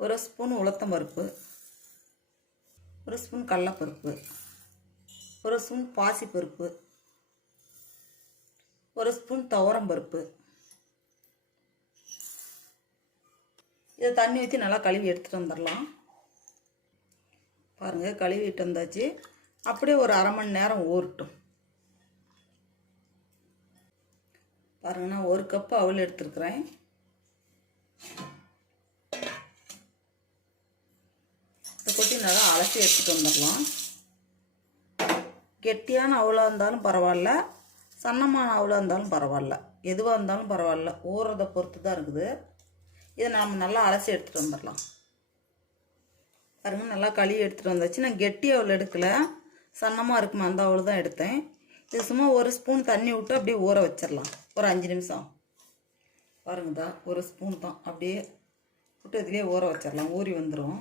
ஒரு ஸ்பூன் உளுத்தம் பருப்பு ஒரு ஸ்பூன் கடலப்பருப்பு ஒரு ஸ்பூன் பாசிப்பருப்பு ஒரு ஸ்பூன் துவரம் பருப்பு. இதை தண்ணி ஊற்றி நல்லா கழுவி எடுத்துகிட்டு வந்துடலாம். பாருங்கள் கழுவிட்டு வந்தாச்சு. அப்படியே ஒரு அரை மணி நேரம் ஊறட்டும். பாருங்கள் நான் ஒரு கப்பு அவள் எடுத்துருக்குறேன் இதை கொட்டி அலசி எடுத்துகிட்டு வந்துடலாம். கெட்டியான அவ்வளோ இருந்தாலும் பரவாயில்ல. சன்னமான அவ்வளோ இருந்தாலும் பரவாயில்ல. எதுவாக இருந்தாலும் பரவாயில்ல. ஊறுறதை பொறுத்து தான் இருக்குது. இதை நாம் நல்லா அலசி எடுத்துகிட்டு வந்துடலாம். பாருங்கள் நல்லா கழுவி எடுத்துகிட்டு வந்தாச்சு. நான் கெட்டி அவ்வளோ எடுக்கலை. சன்னமாக இருக்குமா அந்த அவ்வளோ தான் எடுத்தேன். இது சும்மா ஒரு ஸ்பூன் தண்ணி விட்டு அப்படியே ஊற வச்சிடலாம். ஒரு அஞ்சு நிமிஷம். பாருங்கதா ஒரு ஸ்பூன் தான். அப்படியே விட்டு இதுலேயே ஊற வச்சிடலாம். ஊறி வந்துடும்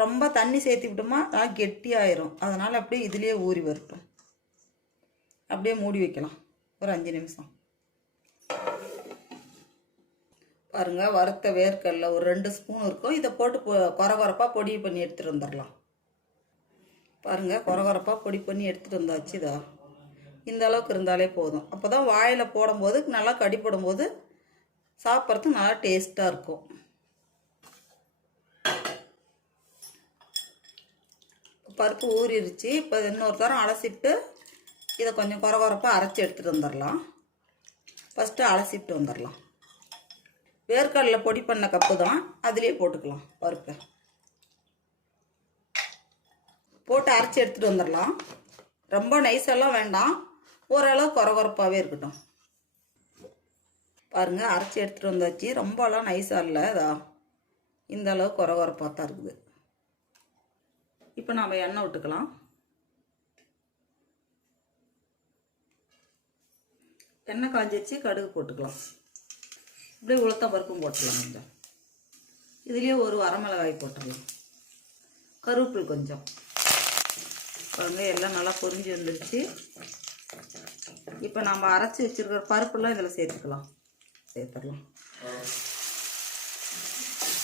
ரொம்ப தண்ணி சேர்த்து விட்டோமா நல்லா கெட்டியாயிரும். அதனால் அப்படியே இதுலேயே ஊறி வரட்டும். அப்படியே மூடி வைக்கலாம். ஒரு அஞ்சு நிமிஷம். பாருங்க வறுத்த வேர்க்கடல ஒரு ரெண்டு ஸ்பூன் இருக்கும். இதை போட்டு கொர கொரப்பாக பொடி பண்ணி எடுத்துகிட்டு வந்துடலாம். பாருங்க கொர கொரப்பாக பொடி பண்ணி எடுத்துகிட்டு வந்தாச்சு இதா. இந்த அளவுக்கு இருந்தாலே போதும். அப்போ தான் வாயில் போடும்போது நல்லா கடிப்படும் போது சாப்பிட்றதுக்கு நல்லா டேஸ்ட்டாக இருக்கும். பருப்பு ஊறிடுச்சு. இப்போ இன்னொரு தரம் அலசிட்டு இதை கொஞ்சம் கொர குறப்பாக அரைச்சி எடுத்துகிட்டு வந்துடலாம் ஃபஸ்ட்டு அலசிட்டு வந்துடலாம் வேர்க்கடலை பொடி பண்ண கப்பு தான். அதுலேயே போட்டுக்கலாம் பருப்பை. போட்டு அரைச்சி எடுத்துகிட்டு வந்துடலாம் ரொம்ப நைஸெல்லாம் வேண்டாம். ஓரளவு குறகுறப்பாகவே இருக்கட்டும். பாருங்கள் அரைச்சி எடுத்துகிட்டு வந்தாச்சு. ரொம்பலாம் நைஸாக இல்லை இதா? இந்த அளவு குறகுறப்பாக தான் இருக்குது. இப்போ நாம் எண்ணெய் விட்டுக்கலாம். எண்ணெய் காஞ்சிச்சு கடுகு போட்டுக்கலாம். இப்படியே உளுத்தம் பருப்பும் போட்டுடலாம் கொஞ்சம் இதுலேயே ஒரு வரமிளகாய் போட்டுடலாம் கருவேப்பில் கொஞ்சம். பாருங்க எல்லாம் நல்லா பொரிஞ்சு வந்துருச்சு. இப்போ நம்ம அரைச்சி வச்சிருக்கிற பருப்புலாம் இதில் சேர்த்துக்கலாம். சேர்த்துடலாம்.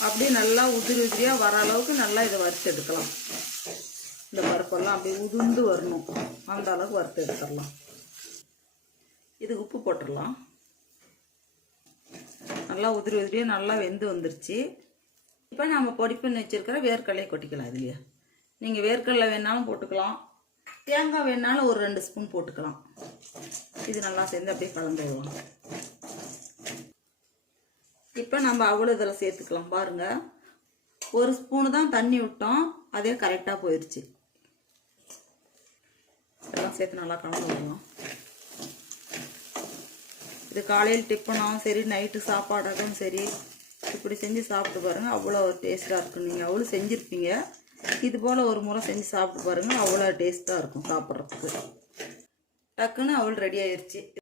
அப்படியே நல்லா உதிரி உதிரியாக வர அளவுக்கு நல்லா இதை வறுத்து எடுக்கலாம். இந்த பருப்பெல்லாம் அப்படியே உதிர்ந்து வரணும். அந்த அளவுக்கு வறுத்து எடுத்துடலாம். இது உப்பு போட்டுடலாம். நல்லா உதிரி உதிரியாக நல்லா வெந்து வந்துருச்சு. இப்போ நம்ம பொடி பண்ணி வச்சுருக்கிற வேர்க்கடலையை கொட்டிக்கலாம் இதுலையே. நீங்கள் வேர்க்கடலை வேணாலும் போட்டுக்கலாம். தேங்காய் வேணாலும் ஒரு ரெண்டு ஸ்பூன் போட்டுக்கலாம். இது நல்லா சேர்ந்து அப்படியே கலந்து விடலாம் இப்போ நம்ம அவ்வளோ இதில் சேர்த்துக்கலாம். பாருங்க. ஒரு ஸ்பூனு தான் தண்ணி விட்டோம். அதே கரெக்டாக போயிடுச்சு இதெல்லாம் சேர்த்து நல்லா கலந்து விடலாம். இது காலையில் டிஃபனாகவும் சரி நைட்டு சாப்பாடாகவும் சரி. இப்படி செஞ்சு சாப்பிட்டு பாருங்கள் அவ்வளோ டேஸ்ட்டாக இருக்கும். நீங்கள் அவ்வளோ செஞ்சுருப்பீங்க. இது போல் ஒரு முறை செஞ்சு சாப்பிட்டு பாருங்கள் அவ்வளோ டேஸ்ட்டாக இருக்கும் சாப்பிட்றதுக்கு. டக்குன்னு அவள் ரெடி ஆயிடுச்சு